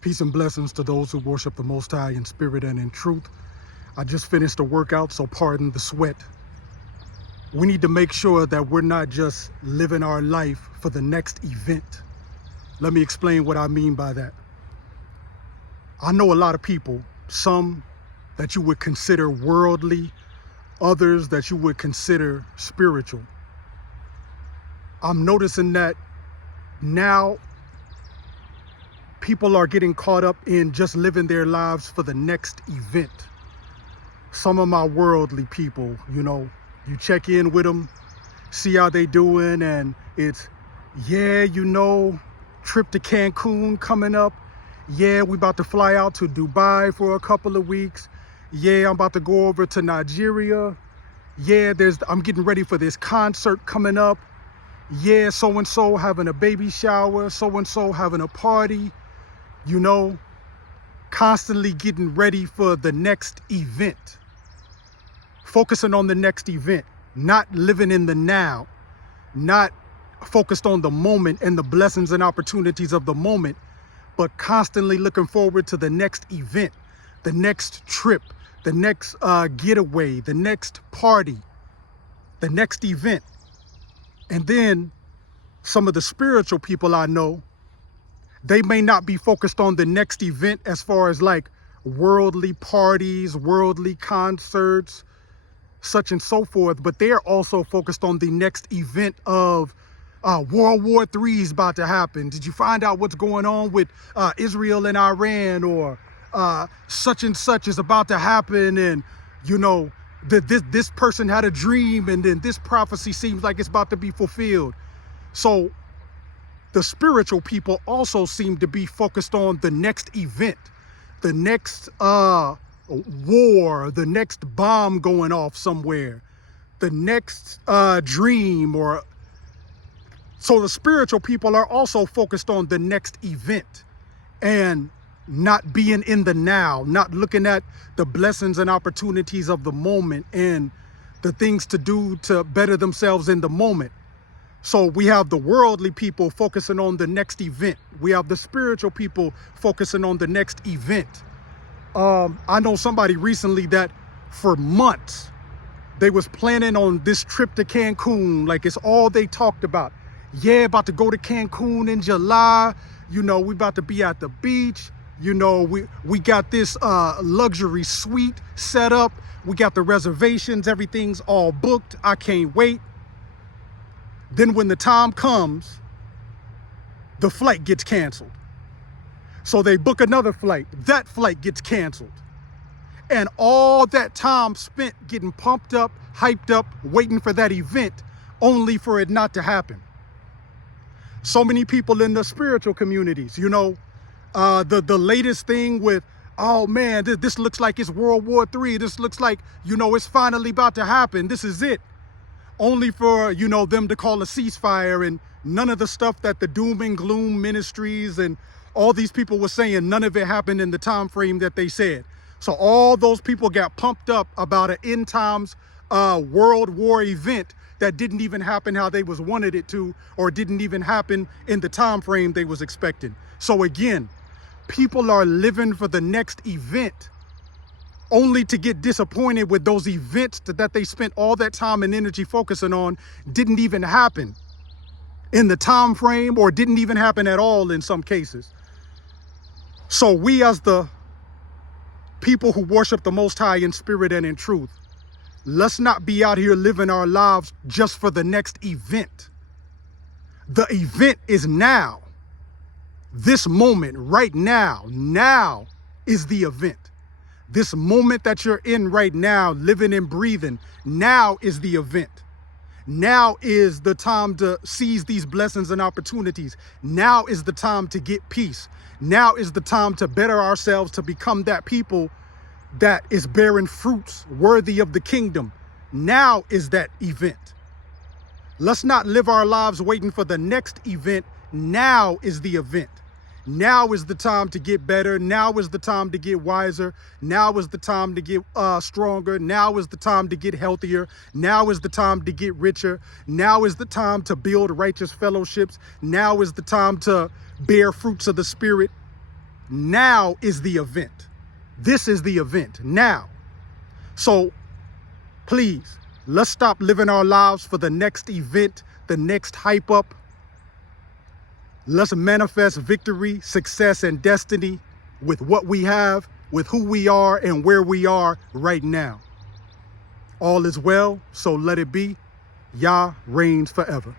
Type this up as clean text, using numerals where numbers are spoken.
Peace and blessings to those who worship the Most High in spirit and in truth. I just finished a workout, so pardon the sweat. We need to make sure that we're not just living our life for the next event. Let me explain what I mean by that. I know a lot of people, some that you would consider worldly, others that you would consider spiritual. I'm noticing that now people are getting caught up in just living their lives for the next event. Some of my worldly people, you check in with them, see how they doing, and it's, trip to Cancun coming up. Yeah, we about to fly out to Dubai for a couple of weeks. Yeah, I'm about to go over to Nigeria. Yeah, I'm getting ready for this concert coming up. Yeah, so-and-so having a baby shower, so-and-so having a party. Constantly getting ready for the next event. Focusing on the next event, not living in the now, not focused on the moment and the blessings and opportunities of the moment, but constantly looking forward to the next event, the next trip, the next getaway, the next party, the next event. And then some of the spiritual people I know, they may not be focused on the next event as far as like worldly parties, worldly concerts, such and so forth, but they're also focused on the next event of World War III is about to happen. Did you find out what's going on with Israel and Iran, or such and such is about to happen, and this person had a dream, and then this prophecy seems like it's about to be fulfilled. So the spiritual people also seem to be focused on the next event, the next war, the next bomb going off somewhere, the next dream. So the spiritual people are also focused on the next event and not being in the now, not looking at the blessings and opportunities of the moment and the things to do to better themselves in the moment. So we have the worldly people focusing on the next event. We have the spiritual people focusing on the next event. I know somebody recently that for months, they was planning on this trip to Cancun. Like, it's all they talked about. Yeah, about to go to Cancun in July. We about to be at the beach. We got this luxury suite set up. We got the reservations. Everything's all booked. I can't wait. Then when the time comes, the flight gets canceled. So they book another flight. That flight gets canceled. And all that time spent getting pumped up, hyped up, waiting for that event, only for it not to happen. So many people in the spiritual communities, the latest thing with, oh man, this looks like it's World War III. This looks like, it's finally about to happen. This is it. Only for, them to call a ceasefire, and none of the stuff that the doom and gloom ministries and all these people were saying, none of it happened in the time frame that they said. So all those people got pumped up about an end times world war event that didn't even happen how they was wanted it to, or didn't even happen in the time frame they was expecting. So again, people are living for the next event, only to get disappointed with those events that they spent all that time and energy focusing on didn't even happen in the time frame, or didn't even happen at all in some cases. So we, as the people who worship the Most High in spirit and in truth, let's not be out here living our lives just for the next event. The event is now. This moment right now. Now is the event. This moment that you're in right now, living and breathing, now is the event. Now is the time to seize these blessings and opportunities. Now is the time to get peace. Now is the time to better ourselves, to become that people that is bearing fruits worthy of the kingdom. Now is that event. Let's not live our lives waiting for the next event. Now is the event. Now is the time to get better. Now is the time to get wiser. Now is the time to get stronger. Now is the time to get healthier. Now is the time to get richer. Now is the time to build righteous fellowships. Now is the time to bear fruits of the Spirit. Now is the event. This is the event now. So please, let's stop living our lives for the next event, the next hype up. Let's manifest victory, success, and destiny with what we have, with who we are, and where we are right now. All is well, so let it be. Yah reigns forever.